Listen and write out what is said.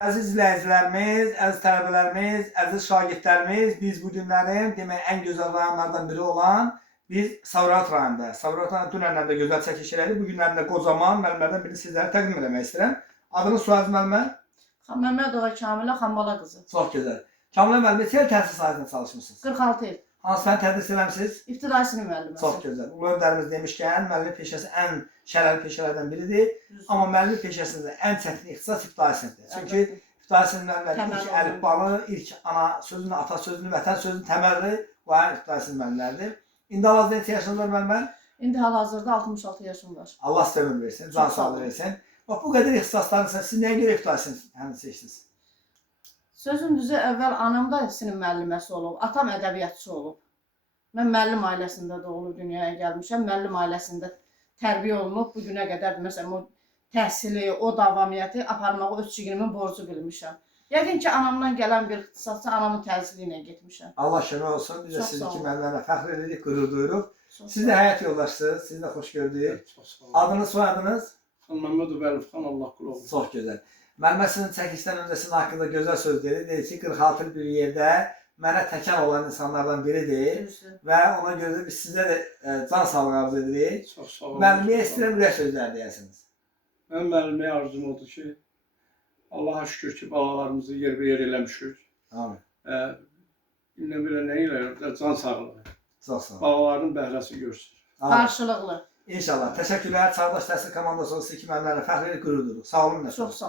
Əziz izləyicilərimiz, əziz tələbələrimiz, əziz şagirdlərimiz, biz bu günlərin demək ən gözəl rayonlardan biri olan biz Savrat rayonunda, Savrat rayonunda dünənlər də gözəl çəkiş elədik. Bu günlərin də qocaman müəllimlərdən birini sizlərə təqdim etmək istəyirəm. Adınız, soyadınız müəllimə? Məmmədova Kamilə Xambala qızı. Çox gözəl. Kamilə müəllimə, neçə il təhsil sahəsində çalışmısınız? 46 il. Hansı fəni tədris eləmisiniz? İbtidai sinif müəlliməsi. Çox gözəl. Ulu öndərimiz demişkən, müəllimlik peşəsi ən şərəli peşələrdən biridir. Amma müəllimlik peşəsində ən çətin ixtisas ibtidai sinifdir. Çünki ibtidai sinif müəllimləri ilk əlifbanı, ilk ana sözünü, ata sözünü, vətən sözünü təməlli qoyan ibtidai sinif müəllimləridir. İndi hal-hazırda neçə yaşınız var müəllimə? İndi hal-hazırda 66 yaşım var. Allah sizə ömür versin, can sağlığı versin. Bax, bu qədər ixtisaslarınız, siz nəyə görə ibtidai sinif seçdiniz? Sözün düzü, əvvəl anam da sinif müəlliməsi olub, atam ədəbiyyatçı olub. Mən müəllim ailəsində doğulub dünyaya gəlmişəm. Müəllim ailəsində tərbiyə olunub, bu günə qədər məsələn o təhsili, o davamiyyəti aparmağı öz çiginimin borcu bilmişəm. Yəqin ki, anamdan gələn bir ixtisasçı anamın təhsili ilə getmişəm. Allah şəmək olsun. Biz də sizinki müəllimlərlə fəxr edirik, qürur duyuruq. Siz də həyat yoldaşsınız, sizi də xoş gördük. Adınız, soyadınız? Məmmədov Əlifxan Allah qulu olsun. Çox gözəl. Müəllimə sizin çəkilişdən öncə sizin haqqında gözəl söz deyir. Deyir ki, 46 il bir yerdə mənə təkan olan insanlardan biridir. Və ona görə də biz sizə də can sağlığı arzu edirik. Çox sağ olun. Müəlliməyə istəyirəm ürək sözlər deyəsiniz. Mən müəlliməyə arzum odur ki, Allaha şükür ki, balalarımızı yerbəyer eləmişik. Amin. İllə belə nə ilə can sağlığı. Çox sağ olun. Balaların bəhrəsi görsün. Qarşılıqlı. İnşallah. Təşəkkürlər. Çağdaş Təhsil komandası olsun ki, müəllimlərlə fəxr edib qürur duyuruq. Sağ olun. Çox sağ olun.